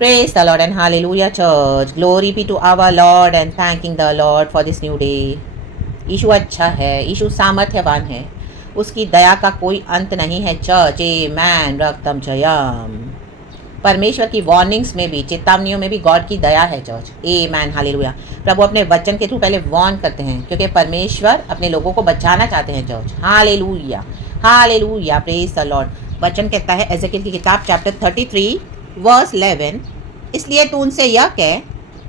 Praise the Lord and hallelujah church. Glory be to our Lord and thanking the Lord for this new day. यीशु अच्छा है, यीशु सामर्थ्यवान है, उसकी दया का कोई अंत नहीं है चर्च। आमेन। रक्तम जयम। परमेश्वर की वार्निंग्स में भी, चेतावनियों में भी गॉड की दया है चर्च। Amen hallelujah. प्रभु अपने वचन के थ्रू पहले वार्न करते हैं क्योंकि परमेश्वर अपने लोगों को बचाना चाहते हैं church. Hallelujah hallelujah. Praise the Lord. वचन कहता है एजेकियल की किताब चैप्टर 33 वर्स 11, इसलिए तू उनसे यह कह,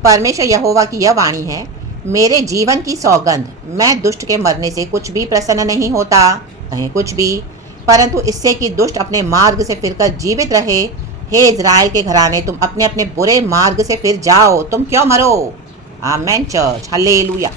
परमेश्वर यहोवा की यह वाणी है, मेरे जीवन की सौगंध, मैं दुष्ट के मरने से कुछ भी प्रसन्न नहीं होता, कहें कुछ भी, परंतु इससे कि दुष्ट अपने मार्ग से फिरकर जीवित रहे। हे इज़राइल के घराने, तुम अपने अपने बुरे मार्ग से फिर जाओ, तुम क्यों मरो। आमेन चर्च। हालेलुया।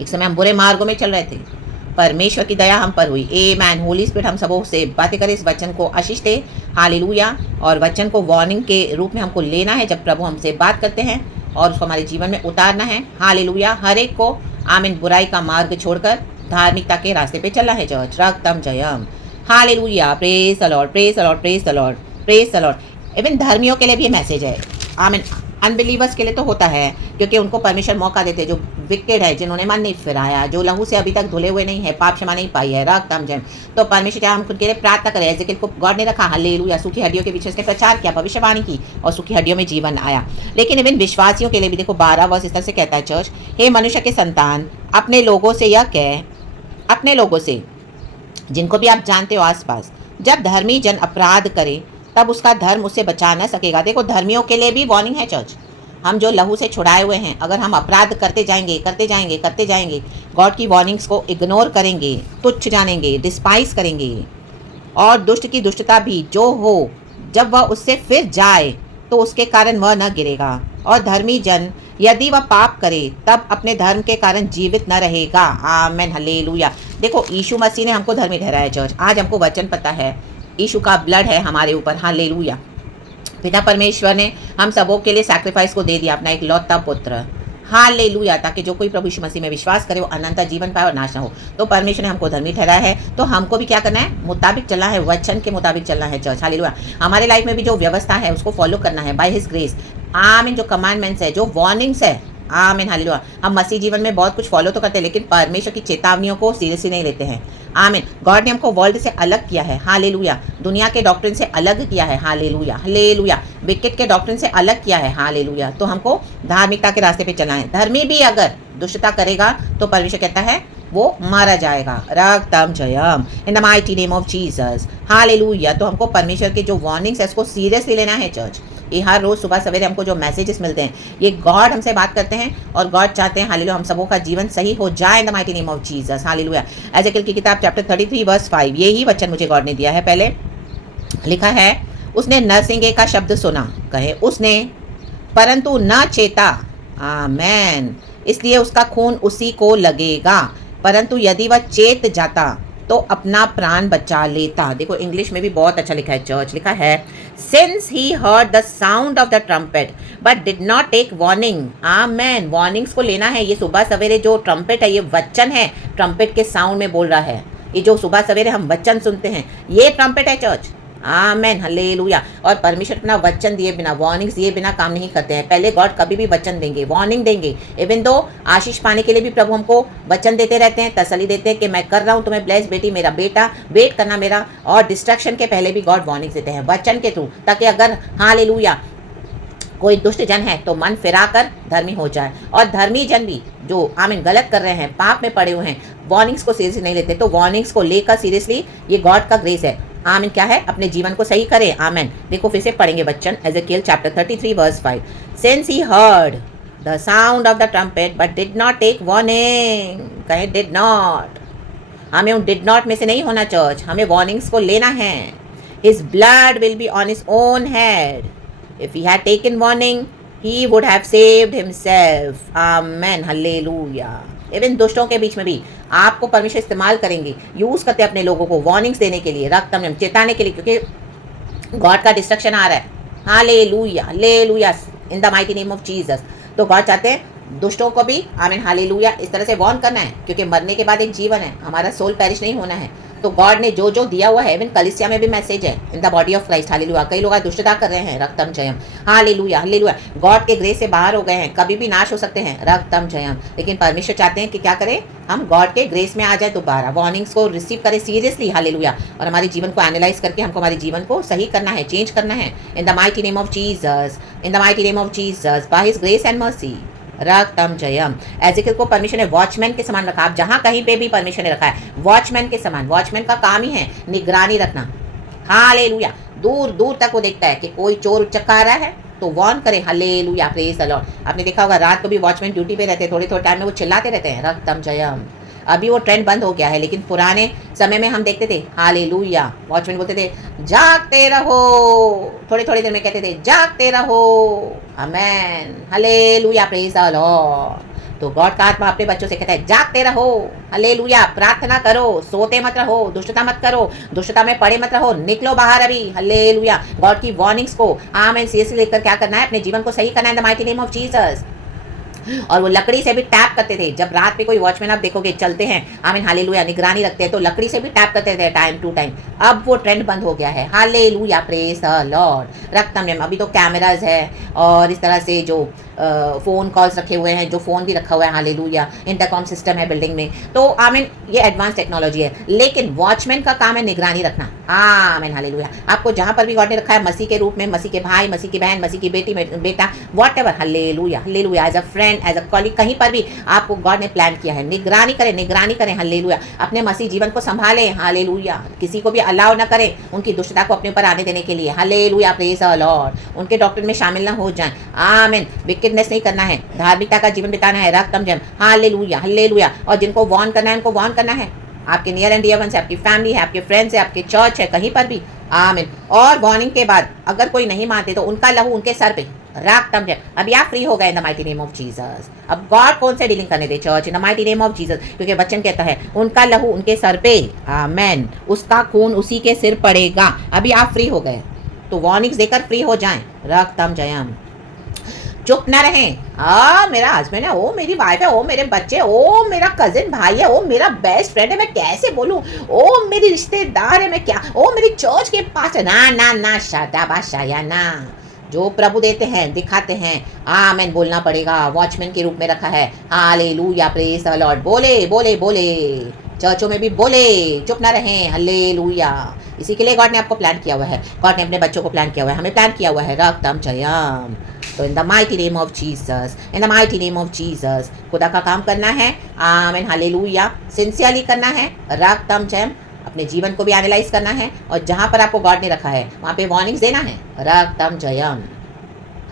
एक समय हम बुरे मार्गों में चल रहे थे, परमेश्वर की दया हम पर हुई। आमेन। होली स्पिरिट हम सबों से बातें करें, इस वचन को आशीष दे। हालेलुया। और वचन को वार्निंग के रूप में हमको लेना है जब प्रभु हमसे बात करते हैं और उसको हमारे जीवन में उतारना है। हालेलुया। हर एक को आमीन बुराई का मार्ग छोड़कर धार्मिकता के रास्ते पे चलना है चर्च। रक्तम जयम। Hallelujah. Praise the lord, praise the lord, praise the lord, praise the lord. Even धर्मियों के लिए भी मैसेज है। आमीन। अनबिलीवर्स के लिए तो होता है क्योंकि उनको परमेश्वर मौका देते हैं, जो विकेड है, जिन्होंने मन नहीं फिराया, जो लहू से अभी तक धुले हुए नहीं है, पाप क्षमा नहीं पाई है, रक्तम जयम। तो परमेश्वर चाहे हम खुद के लिए प्रार्थना करें। एजेकियल को गॉड ने रखा, हालेलुया, सूखी हड्डियों के पीछे उसने प्रचार किया, भविष्यवाणी की और सूखी हड्डियों में जीवन आया। लेकिन इवन विश्वासियों के लिए भी देखो 12 वर्ष इस तरह से कहता है चर्च, हे मनुष्य के संतान, अपने लोगों से यह कह, अपने लोगों से जिनको भी आप जानते हो आसपास, जब धर्मी जन अपराध करे तब उसका धर्म उससे बचा न सकेगा। देखो धर्मियों के लिए भी वार्निंग है चर्च। हम जो लहू से छुड़ाए हुए हैं, अगर हम अपराध करते जाएंगे करते जाएंगे करते जाएंगे, गॉड की वार्निंग्स को इग्नोर करेंगे, तुच्छ जानेंगे, डिस्पाइज करेंगे, और दुष्ट की दुष्टता भी जो हो, जब वह उससे फिर जाए तो उसके कारण वह न गिरेगा। और धर्मी जन यदि वह पाप करे तब अपने धर्म के कारण जीवित न रहेगा। Amen hallelujah. देखो यीशु मसीह ने हमको धर्मी ठहराया चर्च। आज हमको वचन पता है, यीशु का ब्लड है हमारे ऊपर। हालेलुया। पिता परमेश्वर ने हम सबों के लिए सैक्रिफाइस को दे दिया, अपना एक लौता पुत्र। हालेलुया। ताकि जो कोई प्रभु यीशु मसीह में विश्वास करे वो अनंत जीवन पाए और नाश ना हो। तो परमेश्वर ने हमको धर्मी ठहराया है, तो हमको भी क्या करना है, मुताबिक चलना है, वचन के मुताबिक चलना है चर्च। हालेलुया। हमारे लाइफ में भी जो व्यवस्था है उसको फॉलो करना है बाय हिज ग्रेस। आमीन। जो कमांडमेंट्स है, जो वार्निंग्स है, आमीन हालेलुया। हम मसीह जीवन में बहुत कुछ फॉलो तो करते हैं लेकिन परमेश्वर की चेतावनियों को सीरियसली नहीं लेते हैं। आमीन। गॉड ने हमको वर्ल्ड से अलग किया है। हालेलुया। दुनिया के डॉक्ट्रिन से अलग किया है। Hallelujah hallelujah. विकेट के डॉक्ट्रिन से अलग किया है। हालेलुया। तो हमको धार्मिकता के रास्ते पे चलना है। धर्मी भी अगर दुष्टता करेगा तो परमेश्वर कहता है वो मारा जाएगा। रक्तम जयम in the mighty name of Jesus. Hallelujah. तो हमको परमेश्वर के जो वार्निंग्स है उसको सीरियसली लेना है चर्च। ये हर रोज़ सुबह सवेरे हमको जो मैसेजेस मिलते हैं, ये गॉड हमसे बात करते हैं और गॉड चाहते हैं हालेलुया हम सबों का जीवन सही हो जाए इन the mighty name of Jesus. Hallelujah. Ezekiel की किताब चैप्टर 33 वर्स 5, यही वचन मुझे गॉड ने दिया है। पहले लिखा है, उसने नरसिंगे का शब्द सुना, कहे उसने, परंतु न चेता। आमेन। इसलिए उसका खून उसी को लगेगा, परंतु यदि वह चेत जाता तो अपना प्राण बचा लेता। देखो इंग्लिश में भी बहुत अच्छा लिखा है चर्च। लिखा है, since he heard the sound of the trumpet but did not take warning. Amen. Warnings को लेना है। ये सुबह सवेरे जो ट्रम्पेट है, ये वचन है, ट्रम्पेट के साउंड में बोल रहा है। ये जो सुबह सवेरे हम वचन सुनते हैं, ये ट्रम्पेट है चर्च। Amen hallelujah. और परमेश्वर अपना वचन दिए बिना, वार्निंग्स दिए बिना काम नहीं करते हैं। पहले गॉड कभी भी वचन देंगे, वार्निंग देंगे। इवन दो आशीष पाने के लिए भी प्रभु हमको वचन देते रहते हैं, तसल्ली देते हैं कि मैं कर रहा हूँ तुम्हें ब्लेस बेटी, मेरा बेटा, वेट करना मेरा। और डिस्ट्रैक्शन के पहले भी गॉड वार्निंग्स देते हैं वचन के थ्रू, ताकि अगर हालेलुया कोई दुष्ट जन है तो मन फिरा कर धर्मी हो जाए। और धर्मी जन भी जो आमीन गलत कर रहे हैं, पाप में पड़े हुए हैं, वार्निंग्स को सीरियसली नहीं लेते। तो वार्निंग्स को लेकर सीरियसली, ये गॉड का ग्रेस है। आमीन। क्या है, अपने जीवन को सही करें। आमीन। देखो फिर से पढ़ेंगे वचन, Ezekiel chapter 33 verse 5, since he heard the sound of the trumpet but did not take warning. कहे डिड नॉट। हमें उन डिड नॉट में से नहीं होना चर्च, हमें वार्निंग्स को लेना है। His blood will be on his own head. If he had taken warning, he would have saved himself. Amen. Hallelujah. Even दुष्टों के बीच में भी आपको परमेश्वर इस्तेमाल करेंगे, यूज़ करते हैं अपने लोगों को वार्निंग्स देने के लिए, रक्तम चेताने के लिए, क्योंकि गॉड का डिस्ट्रक्शन आ रहा है। Hallelujah hallelujah in the mighty name of Jesus. तो गॉड चाहते हैं दुष्टों को भी आमीन हालेलुया इस तरह से वार्न करना है, क्योंकि मरने के बाद एक जीवन है, हमारा सोल पेरिश नहीं होना है। तो गॉड ने जो जो दिया हुआ है, इवन कलीसिया में भी मैसेज है, in the body of Christ, hallelujah. कई लोग आज दुष्टता कर रहे हैं, रक्तम जयम, हालेलुया हालेलुया। गॉड के ग्रेस से बाहर हो गए हैं, कभी भी नाश हो सकते हैं, रक्तम जयम। लेकिन परमेश्वर चाहते हैं कि क्या करें, हम गॉड के ग्रेस में आ जाए, दोबारा वार्निंग्स को रिसीव करें सीरियसली, हालेलुया। और हमारे जीवन को एनालाइज करके हमको हमारे जीवन को सही करना है, चेंज करना है, in the mighty name of Jesus, in the mighty name of Jesus, by his grace and mercy, रक्तम जयम। एजेकियल को परमेश्वर ने वॉचमैन के समान रखा। आप जहां कहीं पे भी परमेश्वर ने रखा है वॉचमैन के समान। वॉचमैन का काम ही है निगरानी रखना, हालेलुया। दूर दूर तक वो देखता है कि कोई चोर उचक्का आ रहा है तो वॉर्न करे, हालेलुया, प्रेज द लॉर्ड। आपने देखा होगा रात को भी वॉचमैन ड्यूटी पे रहते हैं, थोड़े थोड़े टाइम में वो चिल्लाते रहते हैं, रक्तम जयम। अभी वो ट्रेंड बंद हो गया है, लेकिन पुराने समय में हम देखते थे, हालेलुया, वॉचमैन बोलते थे जागते रहो, थोड़े थोड़े देर में कहते थे जागते रहो, आमेन, हालेलुया, प्रेज द लॉर्ड। तो गॉड का आत्मा अपने बच्चों से कहता है जागते रहो, हालेलुया, प्रार्थना करो, सोते मत रहो, दुष्टता मत करो, दुष्टता में पड़े मत रहो, निकलो बाहर अभी, हालेलुया। गॉड की वार्निंग्स को आमेन सीरियसली लेकर क्या करना है, अपने जीवन को सही करना है, in the mighty name of Jesus. और वो लकड़ी से भी टैप करते थे। जब रात में कोई वॉचमैन आप देखोगे चलते हैं, आमीन, हालेलुया, निगरानी रखते हैं, तो लकड़ी से भी टैप करते थे टाइम टू टाइम। अब वो ट्रेंड बंद हो गया है, हालेलुया, प्रेज द लॉर्ड, रक्तम। अभी तो कैमराज है और इस तरह से जो फ़ोन कॉल्स रखे हुए हैं, जो फ़ोन भी रखा हुआ है, हालेलुया, इंटरकॉम सिस्टम है बिल्डिंग में, तो आमीन ये एडवांस टेक्नोलॉजी है। लेकिन वॉचमैन का काम है निगरानी रखना, आमीन, हालेलुया। आपको जहाँ पर भी गॉड ने रखा है, मसीह के रूप में, मसीह के भाई, मसीह की बहन, मसीह की बेटी, बेटा, whatever, hallelujah hallelujah, as a friend, as a colleague, कहीं पर भी आपको गॉड ने प्लान किया है, निगरानी करें, निगरानी करें, हालेलुया। अपने मसीह जीवन को संभालें, हालेलुया। किसी को भी अलाउ ना करें उनकी दुष्टता को अपने ऊपर आने देने के लिए, हालेलुया, प्रेज द लॉर्ड। उनके डॉक्टर में शामिल ना हो जाएं, आमीन। विकेडनेस नहीं करना है, धार्मिकता का जीवन बिताना है, रक्तम जयम, हालेलुया हालेलुया। और जिनको वार्न करना है उनको वार्न करना है, आपके नियर एंड डियर वंस है, आपकी फैमिली है, आपके फ्रेंड्स है, आपके चर्च है, कहीं पर भी, आमीन। और वार्निंग के बाद अगर कोई नहीं मानते तो उनका लहू उनके सर पे, रक्तम जयम। अभी आप फ्री हो गए in the mighty name of Jesus. अब गॉड कौन से डीलिंग करने दे, church, in the mighty name of Jesus, क्योंकि वचन कहता है उनका लहू उनके सर पे, आमीन, उसका खून उसी के सिर पड़ेगा। अभी आप फ्री हो गए तो वार्निंग्स देकर फ्री हो जाएं, रक्तम जयम। चुप ना रहें, मेरा हस्बैंड है, ओ मेरी वाइफ है, ओ मेरे बच्चे, ओ मेरा कजिन भाई है, ओ मेरा बेस्ट फ्रेंड है, मैं कैसे बोलूं, ओ मेरी रिश्तेदार है, मैं क्या, ओ मेरी चर्च के पास है, ना ना ना, शादाबाशाया ना। जो प्रभु देते हैं दिखाते हैं, आमीन, बोलना पड़ेगा। वॉचमैन के रूप में रखा है, हालेलुया, प्रेज द लॉर्ड। बोले बोले बोले, चर्चों में भी बोले, चुप ना रहें, हालेलुया। इसी के लिए गॉड ने आपको प्लान किया हुआ है, गॉड ने अपने बच्चों को प्लान किया हुआ है, हमें प्लान किया हुआ है, रक्तम जयम। तो इन the mighty name of Jesus, in the mighty name of Jesus, खुदा का काम करना है, आमीन, हालेलुया, सिंसियरली करना है, रक्तम जयम। अपने जीवन को भी एनालाइज करना है और जहाँ पर आपको गॉड ने रखा है वहाँ पे वार्निंग्स देना है, रक्तम जयम,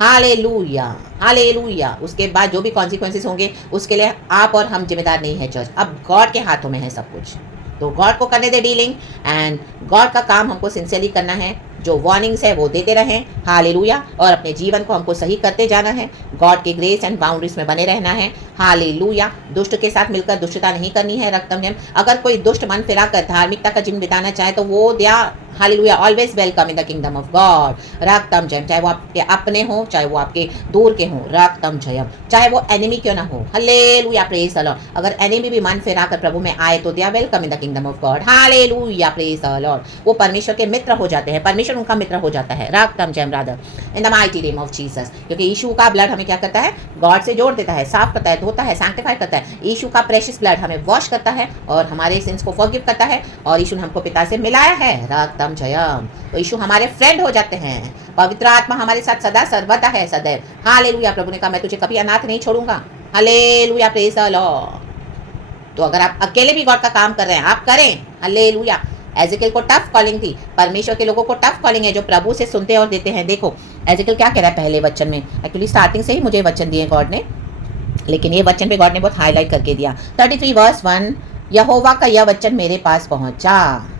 हालेलुया हालेलुया। उसके बाद जो भी कॉन्सिक्वेंसेस होंगे उसके लिए आप और हम जिम्मेदार नहीं है चर्च, अब गॉड के हाथों में है सब कुछ। तो गॉड को करने दे डीलिंग, एंड गॉड का काम हमको सिंसियरली करना है, जो वार्निंग्स है वो देते रहें, हालेलुया। और अपने जीवन को हमको सही करते जाना है, गॉड के ग्रेस एंड बाउंड्रीज में बने रहना है, हालेलुया। दुष्ट के साथ मिलकर दुष्टता नहीं करनी है, रक्तम जयम। अगर कोई दुष्ट मन फिराकर धार्मिकता का जीवन बिताना चाहे तो वो दिया, hallelujah, always welcome in the kingdom of God, रक्तम जयम। चाहे वो आपके अपने हो, चाहे वो आपके दूर के हों, रक्तम जयम। चाहे वो एनिमी क्यों ना हो, हालेलुया, प्रेज द लॉर्ड। अगर एनिमी भी मन फिराकर प्रभु में आए तो दिया welcome in the kingdom of God, hallelujah, praise the Lord. वो परमेश्वर के मित्र हो जाते हैं, परमेश्वर उनका मित्र हो जाता है, रक्तम जयम, rather in the mighty name of Jesus. क्योंकि यीशु का ब्लड हमें क्या करता है, गॉड से जोड़ देता है, साफ करता है, धोता है, सैंक्टिफाई करता है। यीशु का प्रेशियस ब्लड हमें वॉश करता है और हमारे सिंस को फॉरगिव करता है, और यीशु ने हमको पिता से मिलाया है, रक्तम जयम। तो यीशु हमारे फ्रेंड हो जाते हैं, पवित्र आत्मा हमारे साथ सदा सर्वदा है, सदैव, हालेलुया। प्रभु ने कहा मैं तुझे कभी अनाथ नहीं छोड़ूंगा, हालेलुया, प्रेज द लॉर्ड। तो अगर आप अकेले भी गॉड का काम कर रहे हैं, आप करें, हालेलुया। एजेकियल को टफ कॉलिंग थी, परमेश्वर के लोगों को टफ कॉलिंग है जो प्रभु से सुनते और देते हैं। देखो एजेकियल क्या कह रहा है पहले वचन में, एक्चुअली स्टार्टिंग से ही मुझे वचन दिए गॉड ने, लेकिन ये वचन पे गॉड ने बहुत हाईलाइट करके दिया। 33 वर्स 1, यहोवा का यह वचन मेरे पास पहुंचा,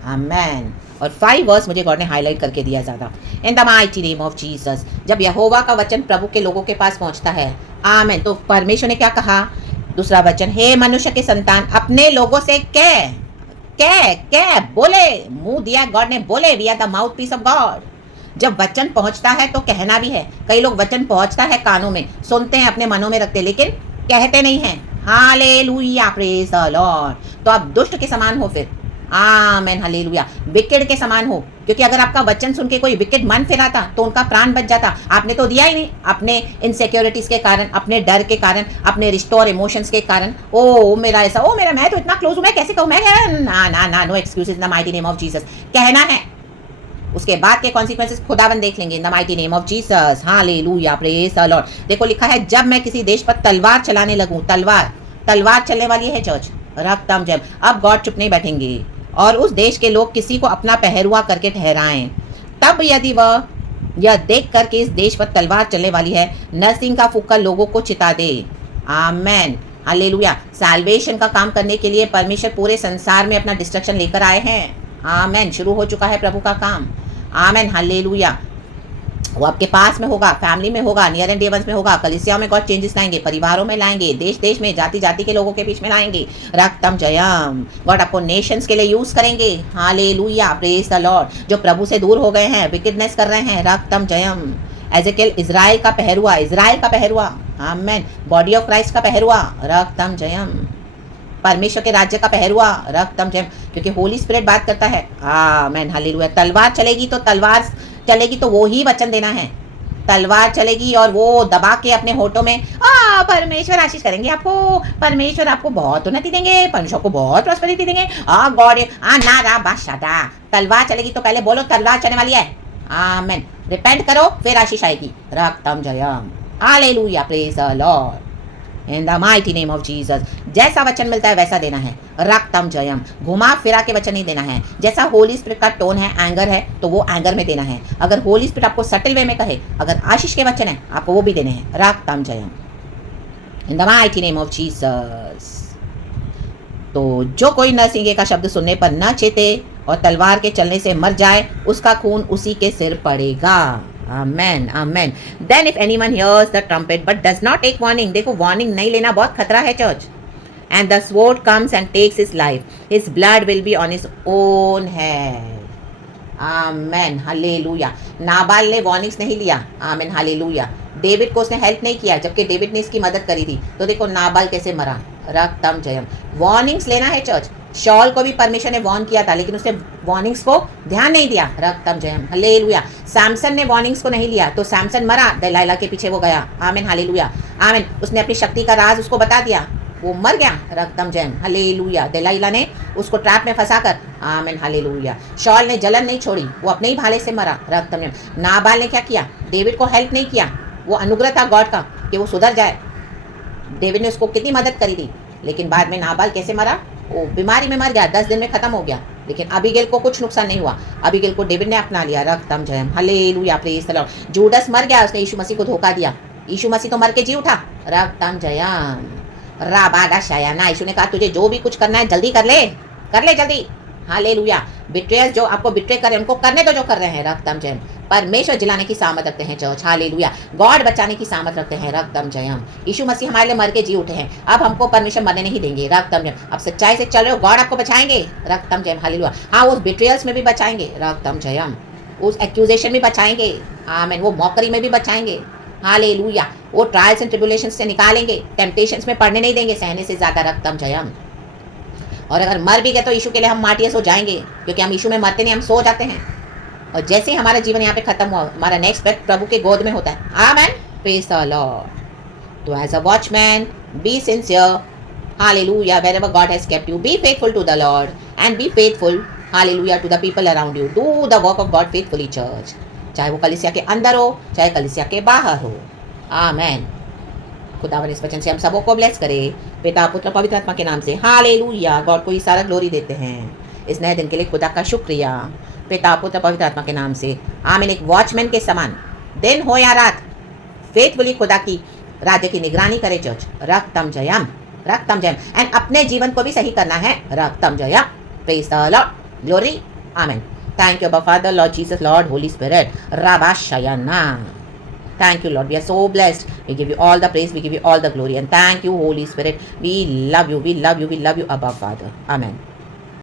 आमेन। और 5 वर्स मुझे गॉड ने हाईलाइट करके दिया ज़्यादा, इन the mighty name of Jesus. जब यहोवा का वचन प्रभु के लोगों के पास पहुंचता है, आमेन, तो परमेश्वर ने क्या कहा, दूसरा वचन, हे मनुष्य के संतान, अपने लोगों से कह बोले, मुंह दिया गॉड ने, बोले, we are the mouthpiece of God. जब वचन पहुंचता है तो कहना भी है। कई लोग वचन पहुंचता है कानों में, सुनते हैं, अपने मनों में रखते, लेकिन कहते नहीं हैं, हालेलुया, प्रेज द लॉर्ड। तो आप दुष्ट के समान हो फिर, आमेन हालेलुया। विकेड के समान हो, क्योंकि अगर आपका वचन सुन के कोई विकेड मन फिराता तो उनका प्राण बच जाता। आपने तो दिया ही नहीं, अपने इनसिक्योरिटीज के कारण, अपने डर के कारण, अपने रिश्तों और इमोशंस के कारण। ओ मेरा ऐसा, ओ मेरा, मैं तो इतना क्लोज हूं, मैं कैसे कहूं, मैं ना ना ना, no excuses in the mighty name of Jesus. कहना है, उसके बाद के कॉन्सिक्वेंसेस खुदावन देख लेंगे in the mighty name of Jesus. Hallelujah, praise the Lord. देखो लिखा है, जब मैं किसी देश पर तलवार चलाने लगूं, तलवार चलने वाली है चर्च, रक्तम जब। अब गॉड चुप नहीं बैठेंगे और उस देश के लोग किसी को अपना पहरुआ करके ठहराएं, तब यदि वह यह देख कर के इस देश पर तलवार चलने वाली है, नरसिंह का फूका लोगों को चिता दे। Amen hallelujah. सैल्वेशन का काम करने के लिए परमेश्वर पूरे संसार में अपना डिस्ट्रक्शन लेकर आए हैं। आमेन। शुरू हो चुका है प्रभु का काम। Amen hallelujah. वो आपके पास में होगा, फैमिली में होगा, नियर एंड डियर वंस में होगा। कलीसिया में गॉड चेंजेस लाएंगे, परिवारों में लाएंगे, देश देश में, जाति जाति के लोगों के बीच में लाएंगे। रक्तम जयम। गॉड आपको नेशंस के लिए यूज करेंगे। Hallelujah, praise the Lord. जो प्रभु से दूर हो गए हैं, विकेडनेस कर रहे हैं, रक्तम जयम। एजेकियल इजराइल का पहरुआ, आमेन। बॉडी ऑफ क्राइस्ट का पहरुआ, रक्तम जयम। परमेश्वर के राज्य का पहरुआ, रक्तम जयम, क्योंकि होली स्पिरिट बात करता है। Amen hallelujah. तलवार चलेगी तो वो ही वचन देना है। तलवार चलेगी और वो दबा के अपने होठों में परमेश्वर आशीष करेंगे आपको, परमेश्वर आपको बहुत उन्नति देंगे, परमेश्वर को बहुत प्रॉस्पेरिटी देंगे। गॉड नारा बादशाह। तलवार चलेगी तो पहले बोलो तलवार चलने वाली है। आमेन। रिपेंट करो फिर आशीष आएगी। रक्तम जयम। Hallelujah, praise the lord in the mighty name of Jesus. जैसा वचन मिलता है वैसा देना है। रक्तम जयम। घुमा फिरा के वचन नहीं देना है। जैसा होली स्पिरिट का टोन है, एंगर है, तो वो एंगर में देना है। अगर होली स्पिरिट आपको सटल वे में कहे, अगर आशीष के वचन है, आपको वो भी देने हैं। रक्तम जयम in the mighty name of Jesus. तो जो कोई नरसिंह का शब्द सुनने पर न चेते और तलवार के चलने से मर जाए, उसका खून उसी के सिर पड़ेगा। Amen, amen. Then if anyone hears the trumpet but does not take warning, देखो warning नहीं लेना बहुत खतरा है church. And the sword comes and takes his life, his blood will be on his own head. Amen, hallelujah. Nabal ने warnings नहीं लिया। Amen hallelujah. David को उसने हेल्प नहीं किया, जबकि डेविड ने इसकी मदद करी थी। तो देखो नाबाल कैसे मरा। रक्तम जयम। वार्निंग्स लेना है चर्च। शॉल को भी परमेश्वर ने वार्न किया था, लेकिन उसने वार्निंग्स को ध्यान नहीं दिया। रक्तम जयम हालेलुया। सैमसन ने वार्निंग्स को नहीं लिया, तो सैमसन मरा, दलाइला के पीछे वो गया। आमेन हालेलुया, आमेन। उसने अपनी शक्ति का राज उसको बता दिया, वो मर गया। रक्तम जयम हालेलुया। दलाइला ने उसको ट्रैप में फंसाकर, आमेन हालेलुया। शॉल ने जलन नहीं छोड़ी, वो अपने ही भाले से मरा। रक्तम जयम। नाबाल ने क्या किया? डेविड को हेल्प नहीं किया। वो अनुग्रह था गॉड का कि वो सुधर जाए। डेविड ने उसको कितनी मदद करी थी, लेकिन बाद में नाबाल कैसे मरा? वो बीमारी में मर गया, 10 दिन में खत्म हो गया। लेकिन अबीगेल को कुछ नुकसान नहीं हुआ। अबीगेल को डेविड ने अपना लिया। रक्तम जयम hallelujah, praise the lord. Judas मर गया, उसने यीशु मसीह को धोखा दिया। यीशु मसीह तो मर के जी उठा। रक्तम जयम राबादा शायाना। यीशु ने कहा तुझे जो भी कुछ करना है जल्दी कर ले जल्दी। हालेलुया। बिट्रेयर्स जो आपको बिट्रे कर रहे हैं, उनको करने दो जो कर रहे हैं। रक्तम जयम। परमेश्वर जिलाने की सामर्थ रखते हैं चर्च। हालेलुया। गॉड बचाने की सामर्थ रखते हैं। रक्तम जयम। यीशु मसीह हमारे लिए मर के जी उठे हैं, अब हमको परमेश्वर मरने नहीं देंगे। रक्तम जयम। अब सच्चाई से चल रहे हो, गॉड आपको बचाएंगे। रक्तम जयम हालेलुया। हाँ, उस बिट्रेयल्स में भी बचाएंगे। रक्तम जयम। उस एक्यूजेशन में बचाएंगे। आमीन। वो मौकरी में भी बचाएंगे। हालेलुया। वो ट्रायल्स एंड ट्रिब्युलेशंस से निकालेंगे, टेम्पटेशंस में पड़ने नहीं देंगे सहने से ज्यादा। रक्तम जयम। और अगर मर भी गए तो यीशु के लिए हम मार्टियर्स हो जाएंगे, क्योंकि हम यीशु में मरते नहीं, हम सो जाते हैं। और जैसे ही हमारा जीवन यहाँ पे खत्म हुआ, हमारा नेक्स्ट ब्रेथ प्रभु के गोद में होता है। Amen, praise the Lord. तो as a watchman be sincere, hallelujah, wherever God has kept you, be faithful to the Lord and be faithful, hallelujah, to the people around you. Do the work of God faithfully, church. चाहे वो कलीसिया के अंदर हो, चाहे कलीसिया के बाहर हो। आमेन। खुदावन इस वचन से हम सबों को ब्लेस करे, पिता पुत्र पवित्र आत्मा के नाम से। हालेलुया। गॉड को ही सारा ग्लोरी देते हैं इस नए दिन के लिए। खुदा का शुक्रिया, पिता पुत्र पवित्र आत्मा के नाम से। आमीन। एक वॉचमैन के समान, दिन हो या रात, फेथफुली खुदा की राज्य की निगरानी करे चर्च। रक्तम जयम, रक्तम जयम। एंड अपने जीवन को भी सही करना है। रक्तम जयम। Praise the lord, glory. Amen. Thank you, Abba Father, Lord Jesus, Lord, Holy Spirit. Rabashayana. Thank you, Lord. We are so blessed. We give you all the praise. We give you all the glory. And thank you, Holy Spirit. We love you. We love you. We love you, Abba Father. Amen.